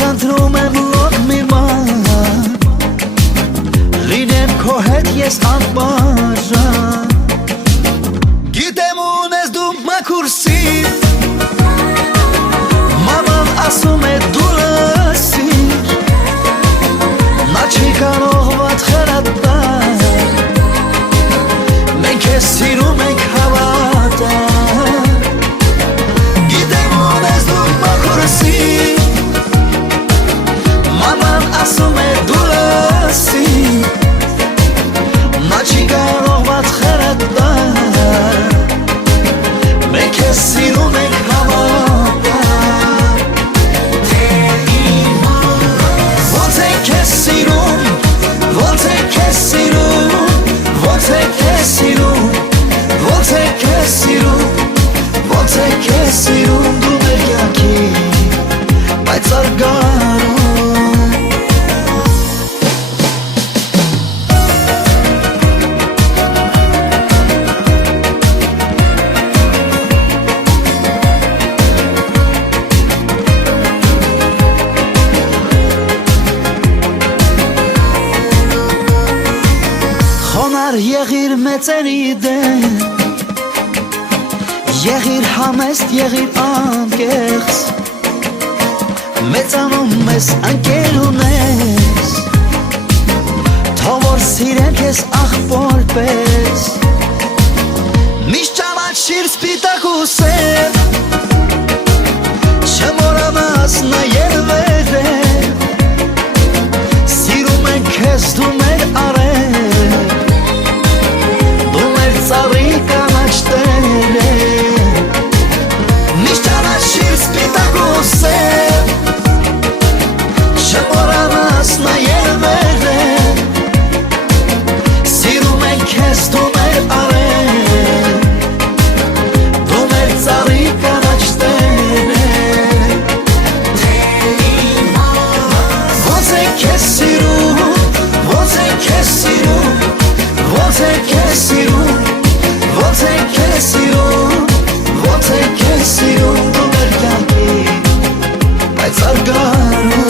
խնդրում եմ լող մի բան Լինեմ քո հետ ես անբաժան Գիտեմ ունես դու մաքուր սիր Մաման ասում է դու լսիր Նա չի կարող ված խրատալ Մենք ես սիրում ենք հավատալ Գիտեմ ունես դու մաքուր սիր Մաման ասում է դու լսիր Նա չի կարող ված խրատալ Մենք ես սիրում ենք հավատալ Ոնց ենք ես սիրում Ոնց ենք ես սիրում Ոնց ենք ես սիրում Ոնց ենք ես սիրում Ոնց ենք ես սիրում դու մեր կյանքի Բայց արգարում Եղիր մեծերի դեմ Եղիր համեստ, եղիր անկեղծ Մեծանում ես ընկեր ունես Թող որ սիրեն քեզ աղբոր պես Միշտ ճանաչիր սպիտակ ու սև Չմոռանաս նայել վերև Սիրում ենք քեզ դու մեր արև Ծառի կանաչ տերը Միշտ ճանաչիր սպիտակ ու սև Չմոռանաս նայել վերև Սիրում ենք քեզ դու մեր արև Դու մեր ծառի կանաչ տերը Ոնց ենք քեզ սիրում Ոնց ենք քեզ սիրում Ոնց ենք քեզ սիրում Ոնց ենք քեզ սիրում Ոնց ենք քեզ սիրում դու մեր կյանքի Բայց արգարում